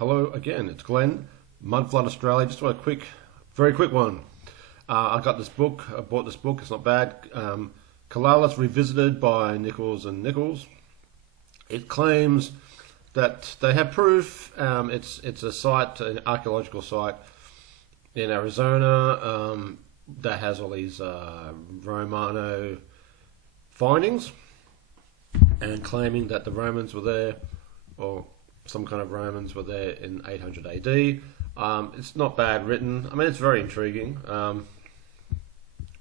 Hello again, it's Glenn, Mudflood Australia. Just want a very quick one. I got this book, I bought this book, it's not bad. Kalalas Revisited by Nichols and Nichols. It claims that they have proof. It's a site, an archaeological site in Arizona that has all these Romano findings, and claiming that the Romans were there, or some kind of Romans were there in 800 AD. It's not bad written. I mean, it's very intriguing.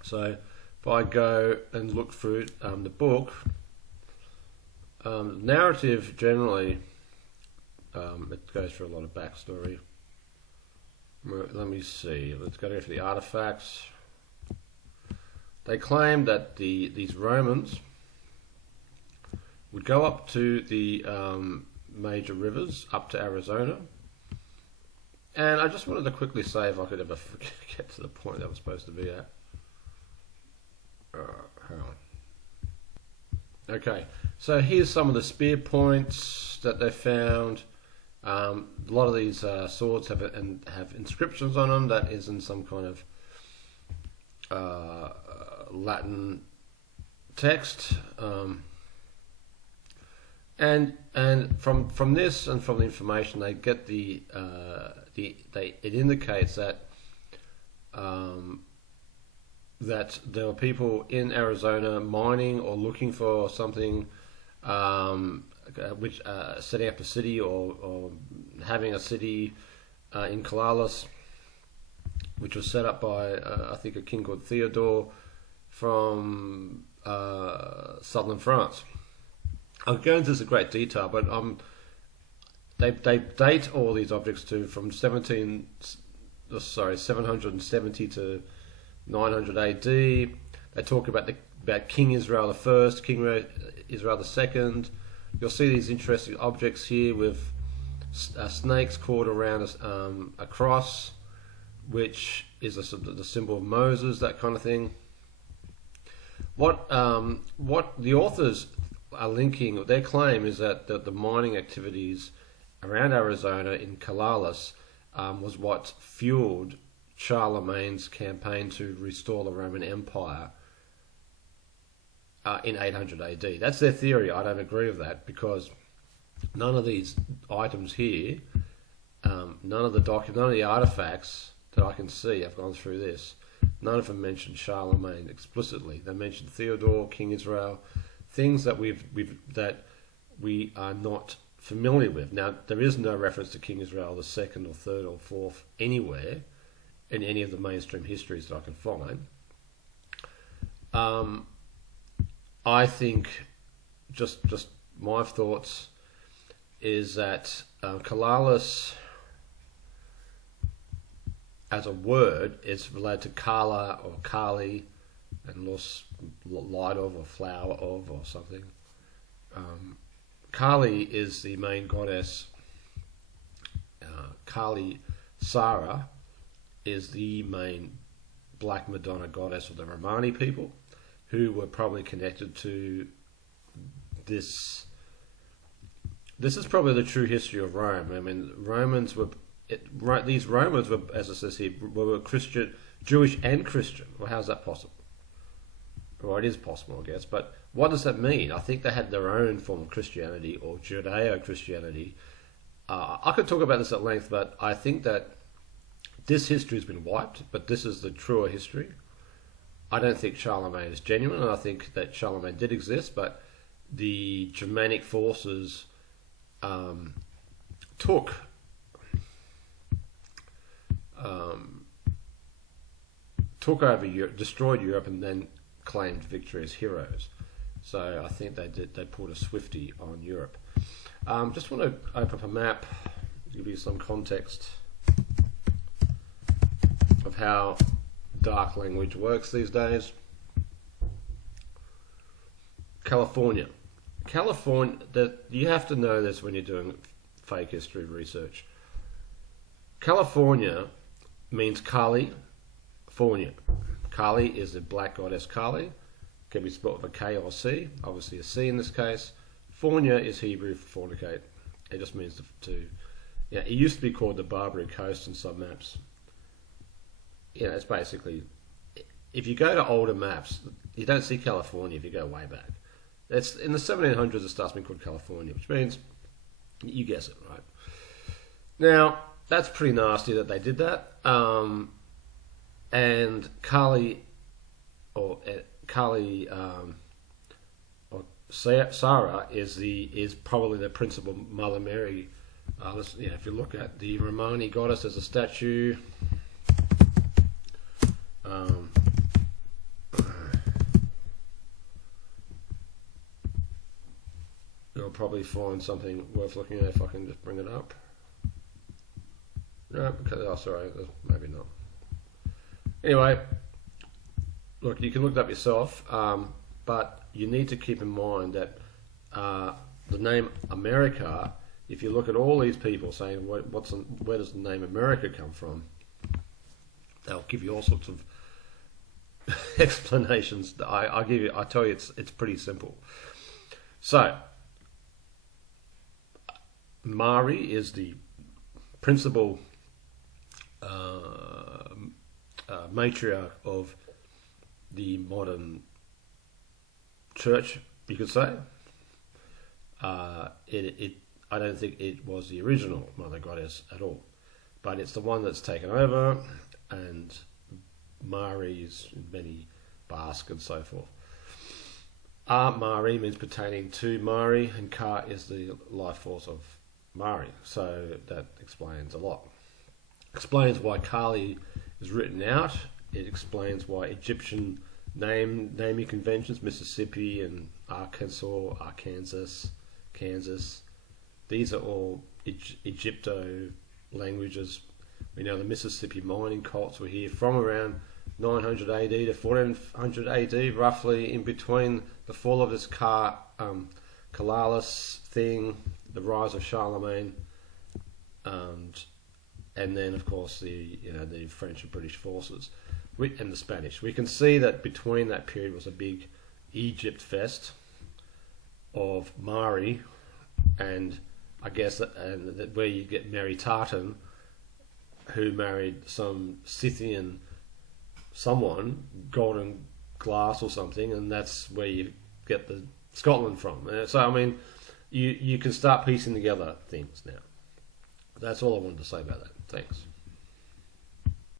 So if I go and look through the book, narrative generally, it goes through a lot of backstory. Let me see. Let's go to the artifacts. They claim that these Romans would go up to the major rivers, up to Arizona. And I just wanted to quickly say, if I could ever get to the point that I was supposed to be at. Hang on. Okay, so here's some of the spear points that they found. A lot of these swords have inscriptions on them that is in some kind of Latin text. And from this and from the information they get, it indicates that that there were people in Arizona mining or looking for something, which setting up a city or having a city in Kalalas, which was set up by I think a king called Theodore from southern France. I'll go into this in great detail, but they date all these objects from 770 to 900 AD. They talk about King Israel I, King Israel II. You'll see these interesting objects here with snakes caught around a cross, which is the symbol of Moses, that kind of thing. What the authors are linking, their claim is that the mining activities around Arizona in Kalalas was what fueled Charlemagne's campaign to restore the Roman Empire in 800 AD. That's their theory. I don't agree with that, because none of these items here, none of the artifacts that I can see, I've gone through this, none of them mention Charlemagne explicitly. They mention Theodore, King Israel, things that we are not familiar with. Now, there is no reference to King Israel the second or third or fourth anywhere in any of the mainstream histories that I can find. I think, just my thoughts, is that Kalalas as a word is related to Kala or Kali, and light of or flower of or something. Kali is the main goddess. Kali Sara is the main Black Madonna goddess of the Romani people, who were probably connected to this. This is probably the true history of Rome. I mean, these Romans were, as it says here, were Christian, Jewish and Christian. Well, how's that possible? Well, it is possible, I guess, but what does that mean? I think they had their own form of Christianity, or Judeo-Christianity. I could talk about this at length, but I think that this history has been wiped, but this is the truer history. I don't think Charlemagne is genuine, and I think that Charlemagne did exist, but the Germanic forces took over Europe, destroyed Europe, and then claimed victory as heroes. So I think they pulled a swifty on Europe. Just want to open up a map, give you some context of how dark language works these days. California, you have to know this when you're doing fake history research. California means Kali, Fornia. Kali is the black goddess Kali. Can be spelled with a K or a C, obviously a C in this case. Fornia is Hebrew for fornicate. It just means to Yeah, it used to be called the Barbary Coast in some maps. It's basically, if you go to older maps, you don't see California if you go way back. It's in the 1700s it starts being called California, which means you guess it, right? Now that's pretty nasty that they did that. And Kali or Sarah is probably the principal Mother Mary. If you look at the Romani goddess as a statue, you'll probably find something worth looking at if I can just bring it up. No, sorry, maybe not. Anyway, look, you can look it up yourself, but you need to keep in mind that the name America, if you look at all these people saying where does the name America come from, they'll give you all sorts of explanations. I tell you, it's pretty simple. So, Mari is the principal matriarch of the modern church, you could say. I don't think it was the original Mother Goddess at all, but it's the one that's taken over, and Mari is many Basque and so forth. Mari means pertaining to Mari, and Ka is the life force of Mari, so that explains a lot. Explains why Kali is written out. It explains why Egyptian naming conventions, Mississippi and Arkansas, Kansas, these are all Egypto languages. We know the Mississippi mining cults were here from around 900 AD to 1400 AD, roughly in between the fall of this Kalalis thing, the rise of Charlemagne, and then of course the French and British forces and the Spanish. We can see that between that period was a big Egypt fest of Mari, and I guess that where you get Mary Tartan, who married some Scythian someone, Golden Glass or something, and that's where you get the Scotland from. So I mean, you can start piecing together things now. That's all I wanted to say about that. Thanks.